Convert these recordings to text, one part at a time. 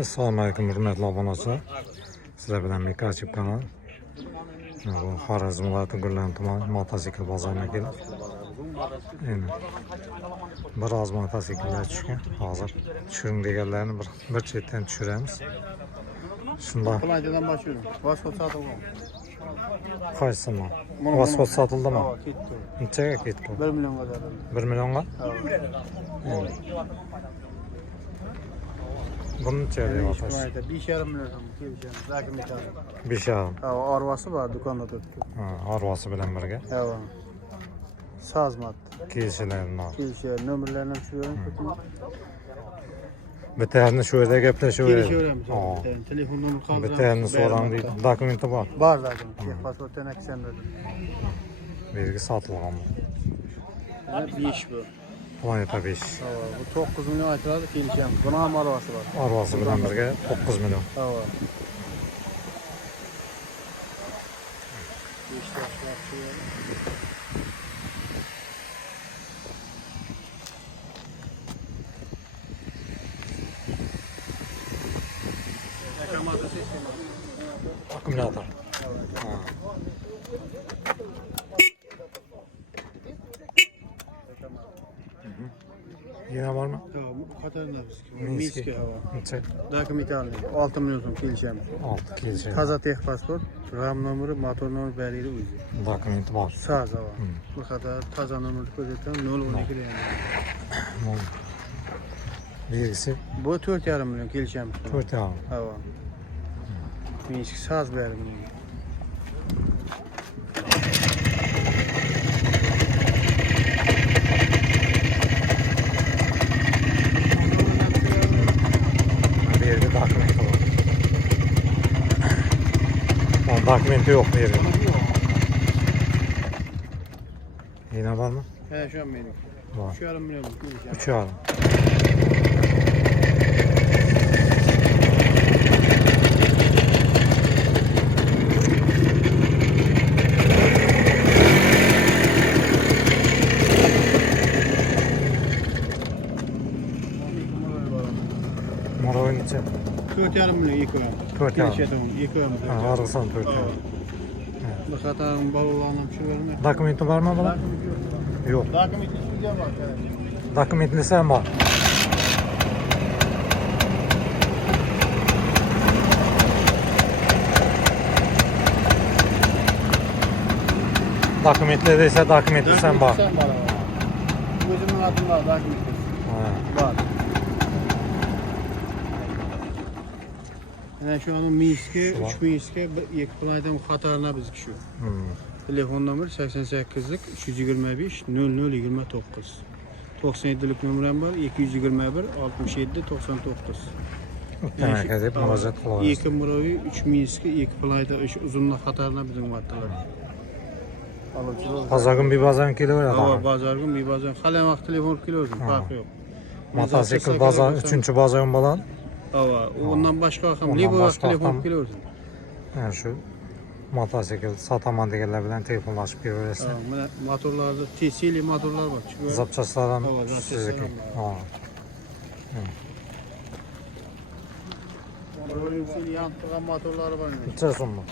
Assalomu alaykum hurmatli obunachilar. Sizlar bilan Mikrochip kanal. Bu Xorazm viloyati Gullan tumani mototsikl bozoriga keldik. Endi biroz mototsikllar tushgan. Hozir tushiring deganlarni bir chetdan tushiramiz. Shunday. Qo'laydan boshlaymiz. Vasfot sotildimi? Qaysimi? Vasfot sotildimi? Ha, ketdi. Nechaga ketdi? 1 millionga berdim. 1 millionga? Ha. Bunu necha deyapsiz? Qo'layda 5,5 million kelishamiz. Zakim etadi. 5,5. Ha, arvasi bor, do'konda turibdi. Ha, arvasi bilan birga. Ha. Sazmat. Kelishlarni. Kelishlar, nomerlarni tushiraman. Bittarni shu yerda gaplashaveramiz. Kelishaveramiz. Telefon nomer qoldiramiz. Bittarni so'rang deydi. Dokumenti bor. Bor zakim. Pasportdan aksandirdim. Belgi sotilgan bu. 5 bu. Planeta 5. Ha, bu 9 million aytiladi, kelishamiz. Buni ham arvasi bor. Arvasi bilan birga 9 million. Ha. 5 tashlab Akkumulyator. Yine var mı? Tamam, Katarina Minski. Minski hava. Neçe? Dokumental 6 milyon so'm kelishamiz. 6 kelişe. Toza tex pasport, RAM nomeri, motor nomeri bariga o'zi. Dokumenti bor. Saz hava. Bu qadar toza nomerni ko'rsataman, 012 deyman. Belgisi Bu 4,5 milyon kelishamiz. 4 al. Hava. Minski saz bariga. Bir yerde dokumenti var. Onun dokumenti yok bir yerde. Yine var mı? He, şu an benim. Var. 3,5 milyon kelishamiz. 3 al. Moroy neçe? 4,5 milyon yıkıyorum. 4,5. Kelishadigan yıkıyorum. Ha, arısan 4 al. Bu qadar bolalarning shu vermay. Dokumenti var mı bana? Yok. Dokument sizga bor. Dokumentli sen var. Dokumentli değilse dokumentli sen var. Sen var. O'zimning adim bor, dokument. Ha. Bor. Ana şu anın Minski, 3 Minski, 2 playdan Xatarına bizdeki şu. Telefon nomeri 88'lik 325 0029. 97'lik numaram var, 221 67 99. Demek edip müracaat kılavuz. 2 Murovi, 3 Minski, 2 playda uzunluq Xatarına bizim vatlar. Pazar gün bir bazan kilo var Hava adam. bazargın bir bazar. Halen vaqt telefon kilosun, farkı yok. Motosikl bazan, 3. bazan balan. Hava, ondan başka akım, Ondan ne bu vaqt başqa telefon akım. kilosun. Yani şu motosikl sataman deganlar bilan telefonlashib beraverasiz. Mana motorlarda Tesla motorlar var. Zapchastlar ham Hava, zapchastlar sizniki. ham Ha. Royal yantıgan motorları var. Necha so'm bu?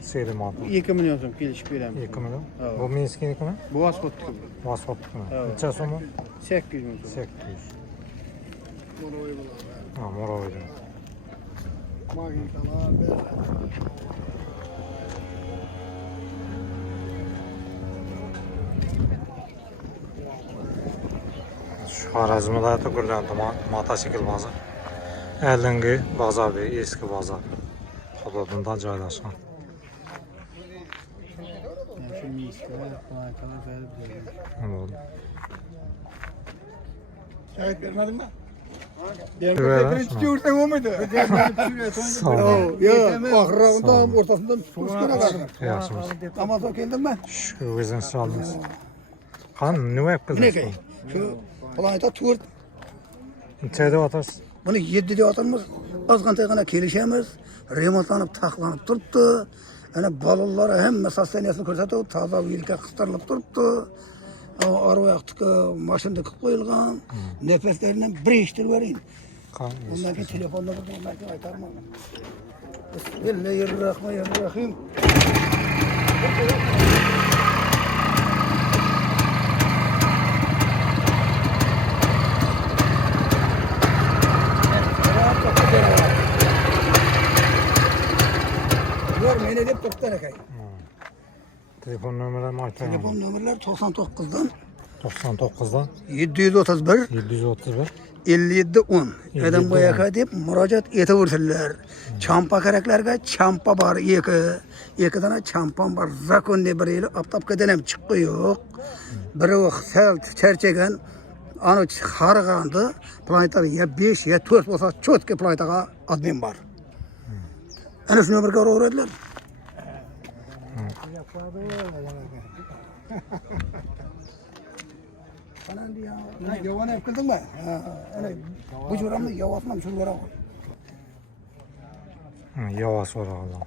Seli motor. 2 milyon so'm kelishib beramiz. 2 million. Ha. Bu Minsknikimi? Bu asfaltniki. Asfaltnikimi? Evet. Necha so'm bu? 800 milyon. 800. Ha, Moroyda. Şu Xorazm viloyati Gullan tuman motosikl bozor. Elingi bozor deydi, eski bozor. Hududida joylashgan. Şu misklar, plakalar verib beramiz. Nima bo'ldi? Şahit vermedin mi? Vermedin mi? Tutuyorsan o muydu? Sağ ol. Ya, ahırlarından ortasından tutuskana kaldım. Yaxshimiz. Namazdan geldim ben. Shu o'zingiz soldingiz. Qani nima Ne qildingiz? ki? Şu olayda turt. Necha deyapsiz? Bunu 7 diye atılmış. Az kantayına kelişemiz. Remontlanıp taklanıp duruptu. Yani balalara hem hastaniyasını ko'rsatib, taza yelka qistirib turibdi. Arvoyaqdiki mashinada qilib qo'yilgan. Nefeslaridan bir eshitib bering. Ondan ki telefonda burada ondan ki aytarmam. Bismillahirrahmanirrahim. Görmeyin edip doktora kay. Telefon numarası aytayım. Telefon numaralar 99'dan 99'dan 731 731 57 10. 57 Adam bu yaka deb murojaat etaversinlar. Champa keraklarga champa bor iki dana champam bor. Zakonne bir yili aptapkadan ham chiqqi yo'q. Biri sal charchagan ana qarg'andi. Planetlar ya 5 ya 4 bo'lsa cho'tka planetaga admin bor. Ana shu nomerga uraveradilar. Falan diye. Ne yavan ev kıldın mı? Öyle bu curamda yavaslam şunu veren. Yavaş var Allah.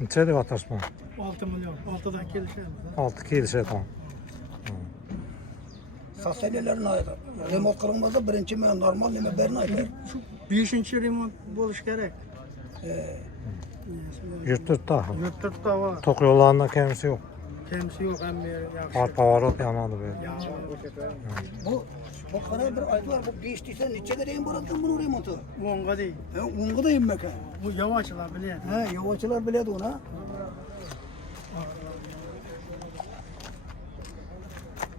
Neçə deyib ataşma? 6 milyon. 6'dan gelişemiz. 6 kilişe tam. Sasenelerin aydı. Remot kılınmazsa birinci mi normal ne mi berini aydı. Şu 5. remont buluş gerek. Yurtdurtda. Yurtdurtda var. Tok yollarında kendisi yok. Kendisi yok hem bir yaxşı. Pavarot yanadı böyle. Bu kadar bir aydılar bu geçtiyse neçe dereyim bıraktın bunu remontu. Onga değil. Onga da inmek ha. Bu yavaşlar biliyor. Yavaşçılar biledi ona.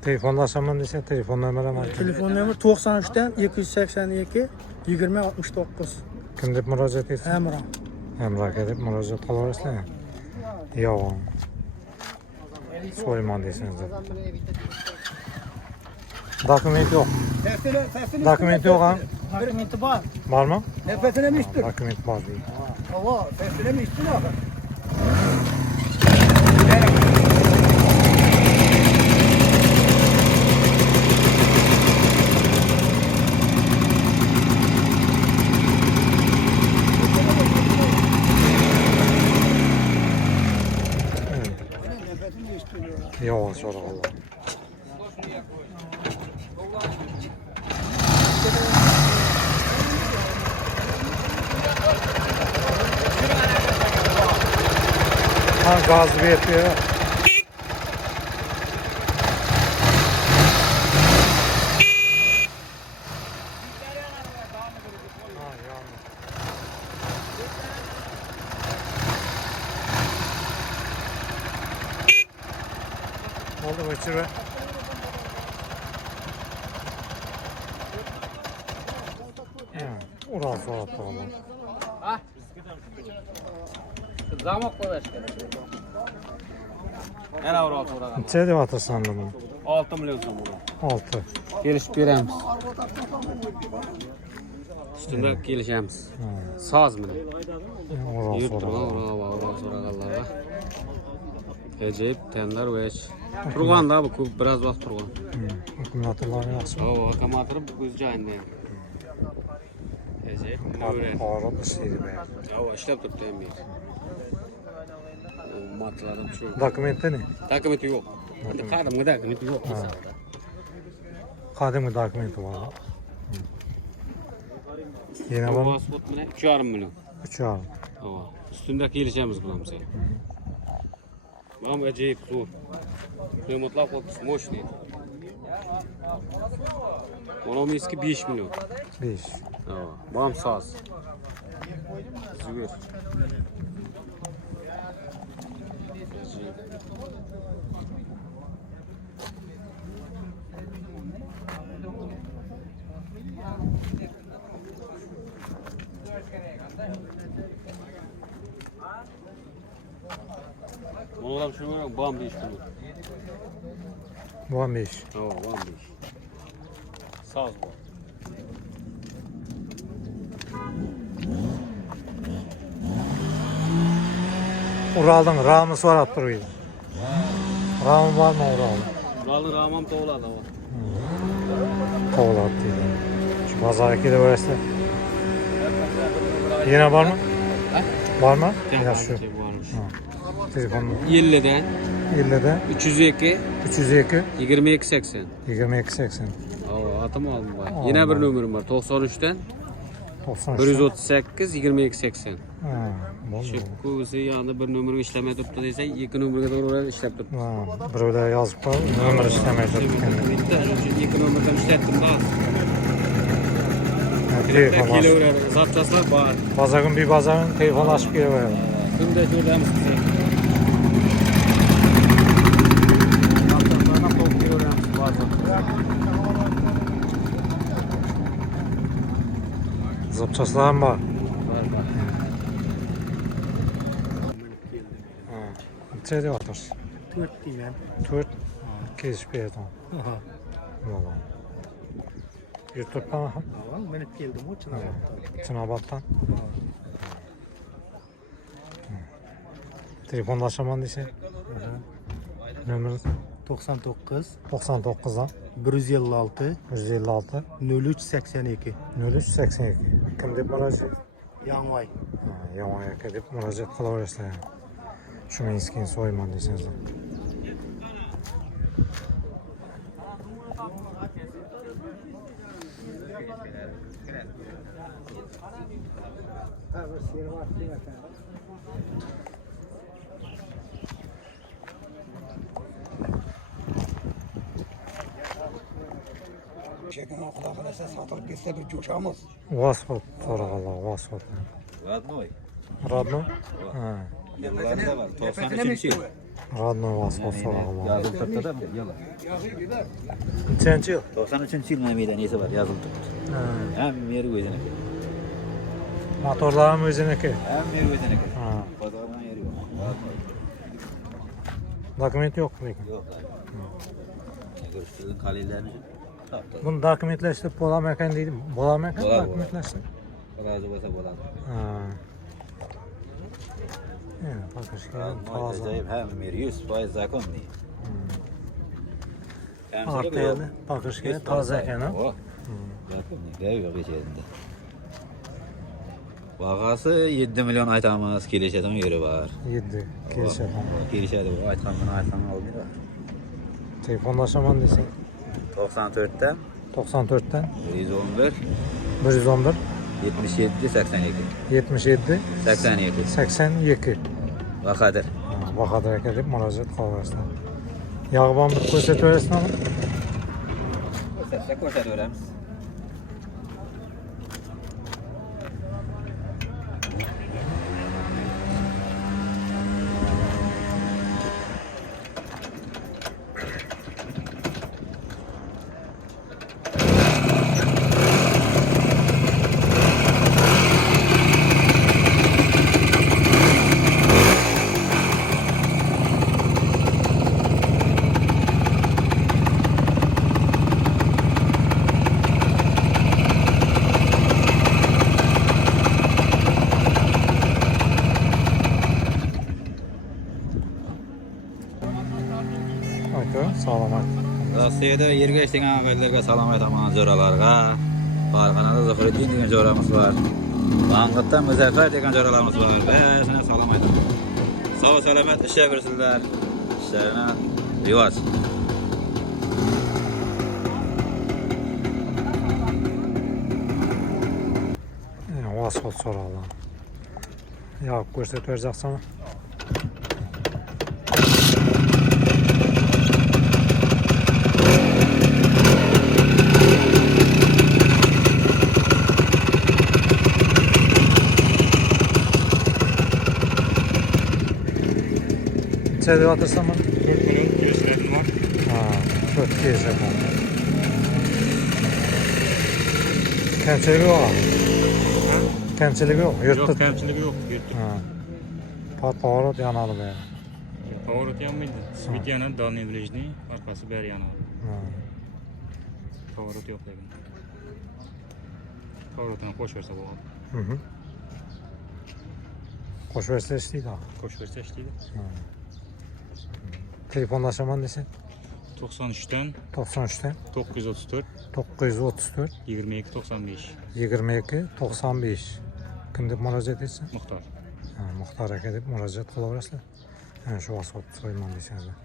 Telefonlaşamam dese telefon numaram aytayım. Telefon numara 93'ten 282 20 69. Kim deb müracaat etsin? Emrah. Emrah edip müracaat kılaversin. Yavan. Soyman deseniz de. Dokument yok. Dokument yok ha? Dokumenti var. Var mı? Nefesine mi içtin? Dokument var değil. Hava, nefesine mi içtin abi? Nefesine içtin. Yavaş var Allah. Ha gaz bir yapıyor. Oldu mu içeri? Ural sonra atalım. Zamok qo'yish kerak. Yana bir olti urag'an. Neçə deyib atasan bunu? 6 milyon so'm uru. 6. Kelishib beramiz. Ustunda kelishamiz. Soz bilan. Ural Yurib sonra. turgan so'raganlarga. Ajoyib tender vesh. Turganda bu ko'p biroz vaqt turgan. Akkumulyatorlar yaxshi. Akkumulyator o'z joyida. Ajoyib. Pavarot ishlaydi bu yer. Ishlab turibdi ham. Matlarim shu. Dokumenti ne? Dokumenti yo'q. Qadimgi dokumenti yo'q. Qadimgi dokumenti var. Yana var. Pasport bilan 3,5 million. 3,5. Ustunda kelishamiz bilan biz. Mam ajoyib zo'r. Remontlar qo'yibmiz, moshniy. Mana eski 5 million. 5. Mam soz. Zo'r. Oğlum şunu ver, bam 5 milyon. Bu 5. Bam 5. Saz bu. Ural'dan Ramız var attırıyor. Ramı var mı Ural'da? Ural'ın Ramam toğladı o. Kovul attıydı. Şu pazar de verse. Yine var mı? Var mı? Ya şu. Telefonun 50'den 50'de 302 302 2280. 2280. Atım aldım var. Yine bir numaram var. 93'ten 93. 138 22 80. Ha, bo'ldi. Shu ko'zi yanında bir nomerga ishlamay turibdi desa, ikki nomerga to'g'ri ishlab turibdi. Ha, birovlar yozib qo'y, nomer ishlamay turibdi. Bitta ikki nomerdan ishlatdim bas. Telefon Kelaveradi, zapchastlar bor. Bazagun bir bazagun telefonlashib kelaveradi. Shunday jo'rdamiz biz. Zapchastlardan qo'yib kelaveramiz ba'zan. Zapchastlar ham bor. Ha. Necha deyapsiz? 4 deyman. 4 kesib berdim. Aha. Bo'ldi. YouTube'dan ham Avval minib keldim o Chinobatdan. Chinoboddan. Telefonlashaman desa. Nomer 99 99 dan 156 156 0382. 0382. Kim deb murojaat? Yanvay. Yomon aka deb murojaat qilaverasizlar. Shu men so'yman desangiz. Şekin okuda kalırsa satılıp gitse bir coşamız. Vasfot so'rag'anlar, Vasfot. Родной. Rodno? Ha. Yıllarda var. 93 yıl. Rodno Vasfot so'rag'anlar. Yazılı turtda mı? Yılı. Nechanchi yil? 93 yıl meydanesi var. Yazılı turt. Ha. Hem meri o'zini. Motorlar ham o'ziniki. Hem meri o'zini. Ha. Bozordan yeri yok. Rodной. Dokument yo'q lekin. Yok. Görüştüğün kalelerini taptı. Buni dokumentlashtirib bo'larmikan deydi. Bo'larmikan Bo'lar, dokumentlashtirib? Razı olsa bo'ladi. Ha. Yani bakışga Rodной toza. acayip hem meri 100% zakon değil. Orta yerda bakışga toza ekan. Ha? O. Zakon değil. Yok içerisinde. Bagası 7 milyon aytamız, kelişeden yeri var. 7 kelishadi. Kelişedi bu aytkan bunu aytkan almıyor. Telefonlashaman desang 94'ten 94dan 111 111 77 82 77 82 82. Vakadır. Bahodir aka deb murojaat qilaverasizlar. Yog'bon bir ko'rsatib berasizlarmi? Ko'rsataveramiz. Aka, salomat. Rossiyada yerga ishtagan aqallarga salom aytaman, jo'ralarga. Farg'onada Zuhriddin degan jo'ramiz bor. Mang'itda Muzaffar degan jo'ralarimiz bor. Barchasine salom aytaman. Sog' salomat ishlayversinlar. Ishlarini rivoj. Vasfot so'rag'anlar. Yo'q, ko'rsatib beracaqsanmi? Necha deyotirsan buni? 4 milyon 200 Ha, 4 kelishadi. Kamchiligi yo'q. Kamchiligi yo'q. Yurtda. Yok, kamchiligi yo'q. Yurtda. Ha. Pоворот yanadi bu. Pоворot yanmaydi. Svit yanadi, дальний ближний, orqasi bari yanadi. Ha. Pоворot yo'q lekin. Pavorotini qo'shversa bo'ladi. Mhm. Qo'shversa ishlaydi. Qo'shversa ishlaydi. Telefonlashaman desa 93dan 93dan 934 934 22 95. 22 95. Kim deb murojaat etsa? Muxtor. Ha, Muxtor aka deb murojaat qilaverasizlar. Ana shu asfalt so'yman desangizlar.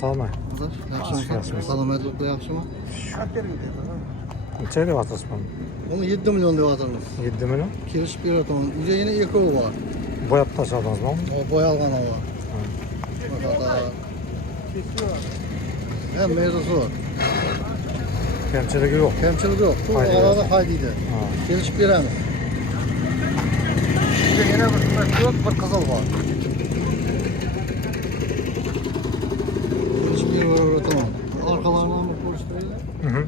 Salma. Yaxshimi? Salomatliklar yaxshimi? Necha deyapsiz buni? Uni 7 million deyapmiz. 7 million. Kelishib berataman. Uyda yana ekovi bor. Boyab tashladingizmi? Bo'yalgan havo. Hem mevzusi bor. Kamchiligi yo'q. Kamchiligi yo'q. Bu Haydaydi. arada haydaydi. Ha. Kelishib beramiz. Uyda yana bir ko'k bir qizil bor. Kelishib berataman. Orqalarini ham ko'rishtiraylik. Mhm.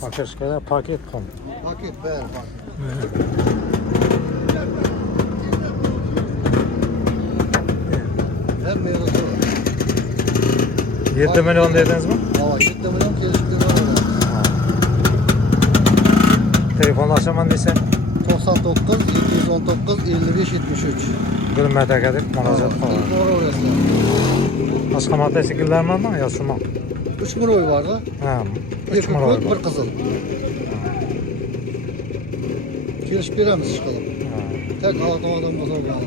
Paketga paket qon. Paket bari bor. Hem mevzusi bor. 7 million dedingizmi? Hava 7 million kelishib beramiz. Telefonlashaman desa, 99 719 55 73. Gulmataga deb murojaat qilaman. Doğru orası. Boshqa mototsikllar bormi yo shumi? 3 miroy var da. Ha, 3 Bir million. ko'k, bir qizil. Kelishib beramiz chiqalım. Tek altı adam bozorgan.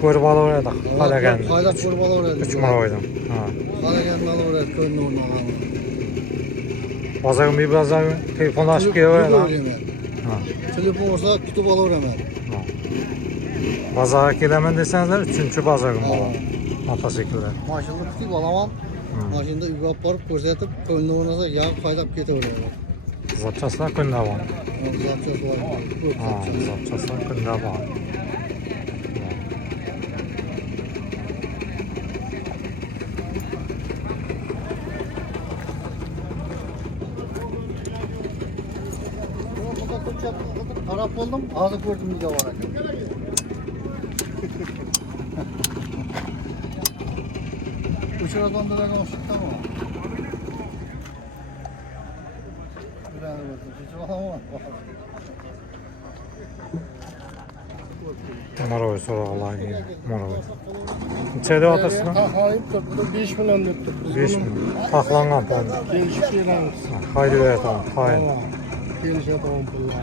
Ko'rib olaveradi, qalaganini. Haydab ko'rib olaveradi. 3 milliondan. Ha. Qalaganini olaveradi, ko'nni o'rnagan. Bozorga bir bozor telefonlashib kelaveradi. Ha. Telefon olsa kutub olaveraman. Bozorga kelaman desangizlar, 3-bozorga bo'laman. Mototsikllar. Mashinani kutib olaman. Mashinada uyga olib borib ko'rsatib, ko'nni o'rnasa yaq haydab ketaveraman. Zapchastlar kunda bor. Zapchas bor. Ha, zapchastlar kunda bor. Qarab bo'ldim, hozir ko'rdim uyda bor ekan. Uçuradan da ben olsun tamam. Morav so'roqlar keldi. Morav. Necha deyapsiz? Taxayib turibdi, 5 million deb turibdi. 5 million. Taxlangan pul. Kelishib beramiz. Haydayapman, hayd. Kelishadigan pullar.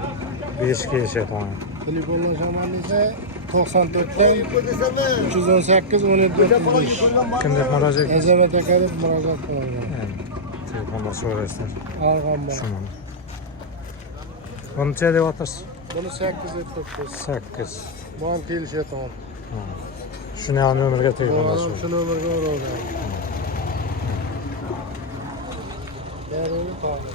5 kelishayapman. Telefonlashaman desa 94dan 318 17 35. Kim deb murojaat? Azamat aka deb murojaat qilaman. Telefonda so'raysizlar. Algan bor. Shuni. Buni necha deyapsiz? Buni 8 deb turibdi. 8. Bu ham kelishadigan. Shuni ham nomerga Bu telefonlashing. ham shu nomerga uraveradi. Yarını tabi.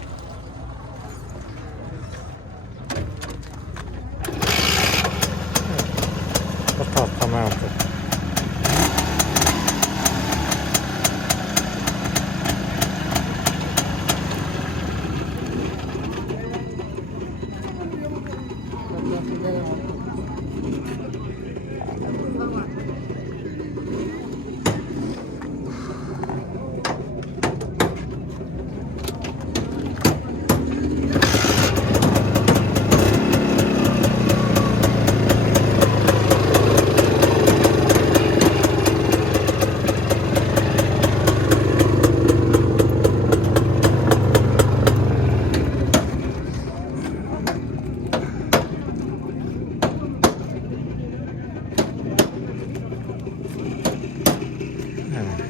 Bir tartma yaptı.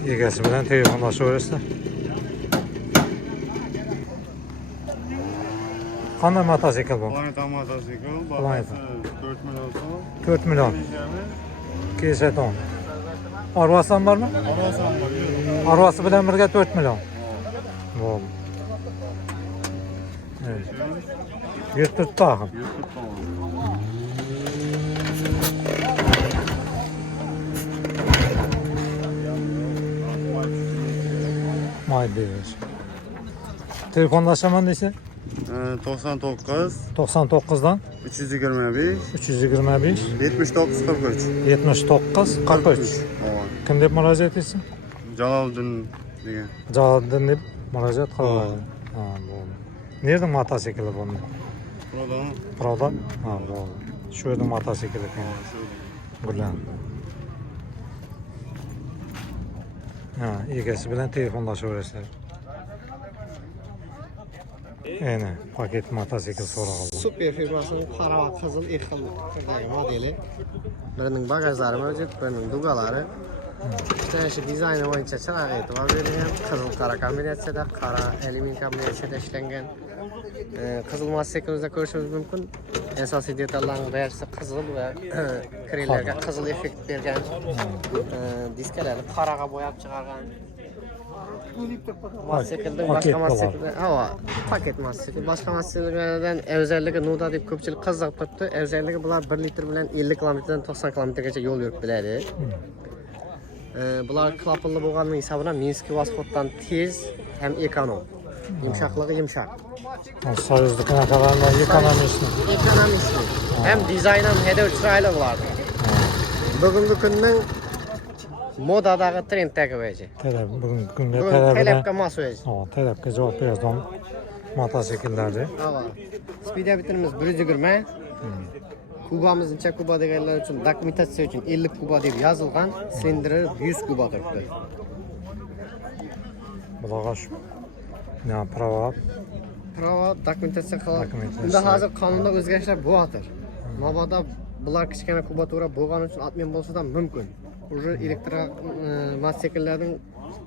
Egasi bilan telefonlashaverasizlar. Qanday mototsikl bu? Planeta mototsikl, Planeta. 4 milyon so'm. 4 million. Kesaton. Arvasi ham bormi? Arvasi ham bor. Arvasi bilan birga 4 million. Bo'ldi. Evet. Yırtık takım. Maydiyiz. Telefonlaşaman neyse? 99 99'dan 325 325 79 43. 79 43. Kim deb murojaat etsin? Jaloliddin degan. Jaloliddin deb murojaat qiladi. Ha, bo'ldi. Nerede motosikli buni? Buradan Proda? Ha, bo'ldi. Shu yerda motosikl ekan. Bular. Ha, egasi bilan telefonlashaverasizlar. Aynen. Paket motosikl so'rag'ildi. Super firmasının qora va qizil ikki xil modeli. Birining bagajlari mavjud, birining dugalari. İşte dizayni bo'yicha chiroq e'tibor berilgan, qizil qora kombinatsiyada, qora alyumin kombinatsiyada ishlangan. Qizil motosiklimizda ko'rishingiz mumkin. Asosiy detallarning barchasi qizil va krenlarga qizil effekt bergan. Diskalarni qoraga bo'yab chiqargan. Mototsiklning boshqa mototsikllar, paket motosikl. Boshqa mototsikllardan afzalligi Nuda deb ko'pchilik qiziqib turibdi. Afzalligi bular 1 litr bilan 50 kilometrdan 90 kilometrgacha yo'l yurib biladi. Bular klapınlı bo'lganning hisobidan Minsk Voskotdan tez ham ekonom. Yumshoqligi yumshoq. Soyuzli qanaqalarni ekonomistmi? Ekonomistmi. Hem dizayn ham haydov chiroyli bo'ladi. Bugungi kunning modadagi trenddagi bo'yicha. Bugungi kunga talabga mos bo'yicha. Talabga javob beradigan mototsikllarni. Speedometrimiz 120. Kubamızınca kuba deganlar uchun dokumentatsiya uchun 50 kuba deb yozilgan, silindri 100 kuba turibdi. Bularga shu prava dokumentatsiya qilib. Unda hozir qonunda o'zgarishlar bo'ladir. Mabodo bular kichkina kubatura bo'lgani uchun atmen bo'lsa ham mumkin. Уже elektr mototsikllarning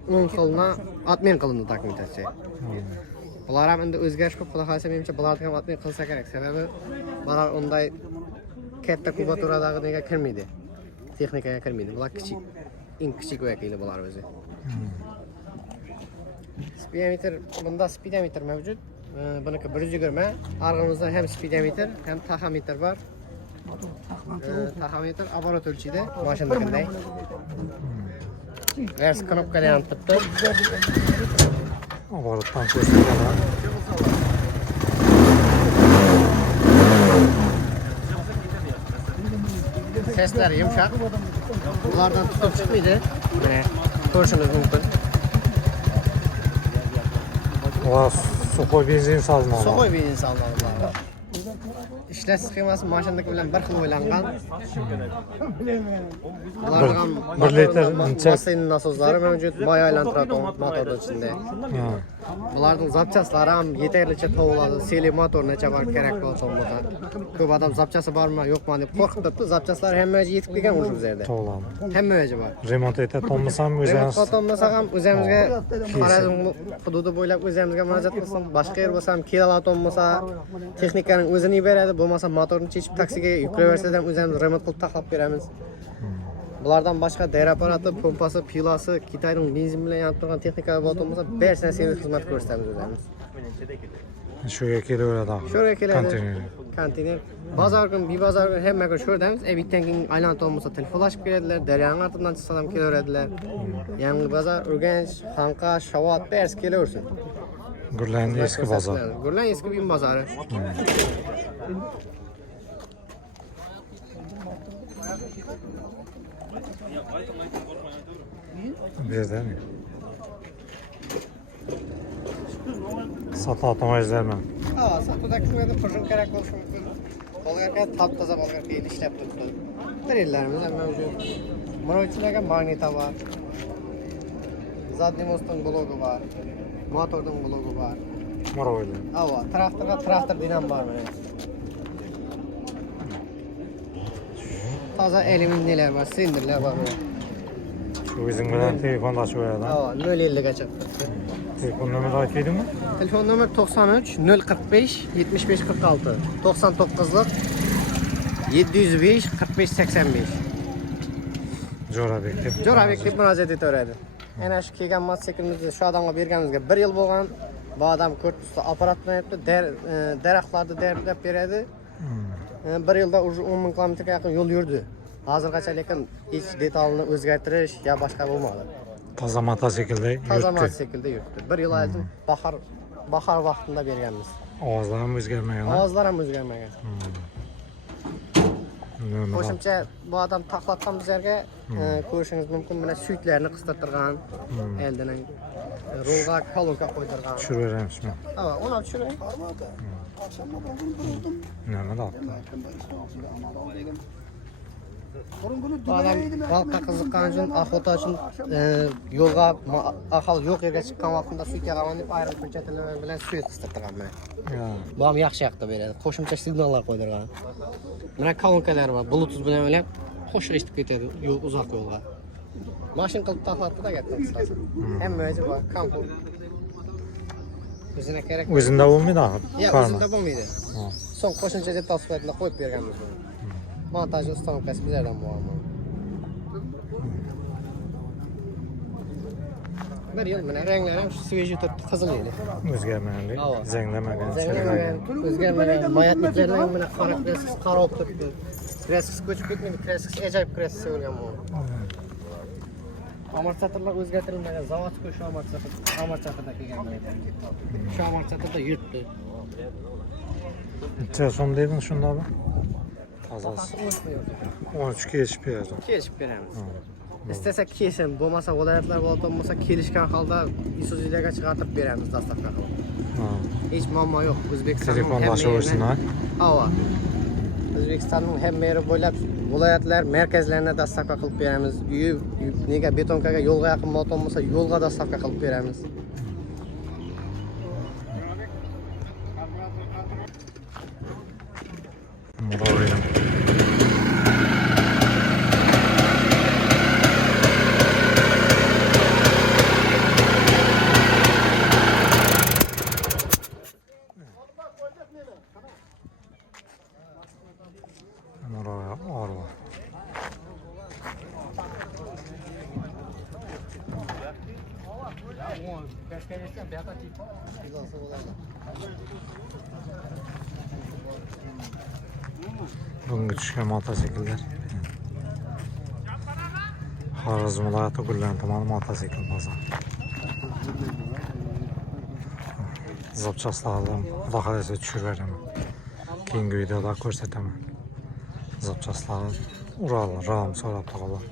10 xilna atmen qilindi dokumentatsiya. Bular ham endi o'zgarish ko'p, xudo xohlasa menimcha bularni ham atmen qilsa kerak. Sababi bular unday katta kubaturadagi nega kirmaydi. Texnikaga kirmaydi. Bular kichik. Eng kichik vakili bular o'zi. Speedometr, bunda speedometr mavjud. Buniki 120. Arg'imizda ham speedometr, ham taxometr bor. Taxometr оборот o'lchaydi, mashinaday. Vers knopkali ham turibdi. Оборотdan ko'rsatadi. Sesler yumuşak. Bunlardan tutup çıkmaydı. Ko'rishingiz mumkin. Ular suxoy benzin salınadi. Suxoy benzin salınadi. İşlesh sxemasi mashinadagi bilan bir xil o'ylangan. Bir litr Masin nasozlari mavjud, moy aylantiradi motorning ichida. Bularning zapchaslari ham yetarlicha to'g'riladi. Seli motor necha bor kerak bo'lsa bo'lsa. Ko'p odam zapchasi bormi, yo'qmi deb qo'rqib turibdi. Zapchaslar hammaga yetib kelgan o'sha yerda. To'g'riladi. Hammaga bor. Remont etolmasam o'zingiz. Remont ham o'zimizga Xorazm hududi bo'ylab o'zimizga murojaat qilsam, boshqa yer bo'lsa ham kelayotgan bo'lsa, texnikaning o'zini beradi, bo'lmasa motorni chechib taksiga yuklayversa ham o'zimiz remont qilib taxlab beramiz. Bulardan boshqa dayr apparati, pompasi, pilasi, Xitoyning benzin bilan yonib turgan texnikalar bo'lsa, barcha servis xizmat ko'rsatamiz o'zimiz. Shuga kelaveradi. Shuga keladi. Konteyner. Bozor kun, bozor kun hammaga sho'rdamiz. Bitdan keyin aylanib olmasa telefonlashib keladilar, daryoning ortidan chiqsa ham kelaveradilar. Yangi bozor, Urganch, Xanqa, Shavot, barcha kelaversin. Gurlan eski bozor. Gurlan eski bin bozori. Bezdami. Satamayızlarmi? Satuda kısmında qo'shim kerak bo'lishi mumkin. Bolgarga top-toza bolgarga ishlab turibdi. Trellarimiz ham mavjud. Mo'raychilarga magnita bor. Zadniy mostning blogi bor. Motorning blogi bor. Mo'raylar. Traktorga traktor dinam bor mana. Toza alyuminiylar bor, silindrlar bor. Shu o'zing bilan telefonlashib qo'yadi. 050 gacha. Telefon nomeri aytdingmi? Telefon nomer 93 045 75 46. 99'lık 705 45 85. Jo'rabek deb. Jo'rabek deb murojaat etaveradi. Ana shu kelgan mototsiklimizni shu odamga berganimizga 1 yil bo'lgan. Bu odam korpusda apparat bilan yapti, daraxtlarni daraklab beradi. 1 yilda 10 ming kilometrga yaqin yo'l yurdi. Hozirgacha lekin hech detalni o'zgartirish ya boshqa bo'lmadi. Toza mototsiklda yurdi. Toza mototsiklda yurdi. 1 yil oldin bahor vaqtida berganmiz. Ovozlar ham o'zgarmagan. Ovozlar ham o'zgarmagan. Qo'shimcha bu odam taxlatgan bizlarga ko'rishingiz mumkin, mana suytlarni qistirtirgan, eldining rulga kolonka qo'ydirgan. Tushiraveramizmi? Uni tushirang. Nima deyapti? Bu adam balıkqa qiziqqan uchun, охота uchun yo'lga aholi yo'q yerga chiqqan vaqtida suv kelaman deb ayrim ko'chatlar bilan suv qistirtirgan mana. Ya. Bu ham yaxshi yoqda beradi. Qo'shimcha signallar qo'ydirgan. Mana kolonkalar bor, Bluetooth bilan o'ylab qo'shib eshitib ketadi yo'l uzoq yo'lga. Mashin qilib taqlatdi-da gapni qisqasi. Hamma o'zi bor, kampu. O'zina kerak. O'zinda bo'lmaydi axir. Yo'q, Farma. o'zinda bo'lmaydi. So'ng qo'shimcha detal sifatida qo'yib berganmiz buni. Montaj ustanovkasi bizlardan muammo. Bir yil mana ranglar ham svejiy turibdi, qizil edi. O'zgarmaydi. Ava. Zanglamagan. Zanglamagan, o'zgarmagan, mayatliklar ham mana qora kresis qora olib turibdi. Kresis ko'chib ketmaydi, kresis ajoyib kresis bo'lgan bu. Amortizatorlar o'zgartirilmagan, zavodskiy shu amortizatorda kelgan. Shu amortizatorda yurtdi. Necha so'm deding shundaqmi? Tozasi. 13 kechib beradi. Kelishib beramiz. İstese kesin, bo'lmasa viloyatlar bo'lsa kelishgan holda Isuzu'ga chiqarib beramiz dastavka qilib. Hech muammo yo'q. O'zbekistonning Telefonlashaversin ha. Hava. O'zbekistonning hamma yeri bo'ylab viloyatlar markazlarına dastavka qilib beramiz. Uyi nega betonkaga yo'lga yaqin moton bo'lsa, yo'lga dastavka qilib beramiz. Murovidim. Murovi Orva. Bunga tushgan mototsikllar. Xorazm viloyati Gullan tumani mototsikl bozori. Zapchastlardan xudo xohlasa tushirib beraman. Keyingi videoda ko'rsataman. Zapchastlar Ural, Ram so'rab taqalar.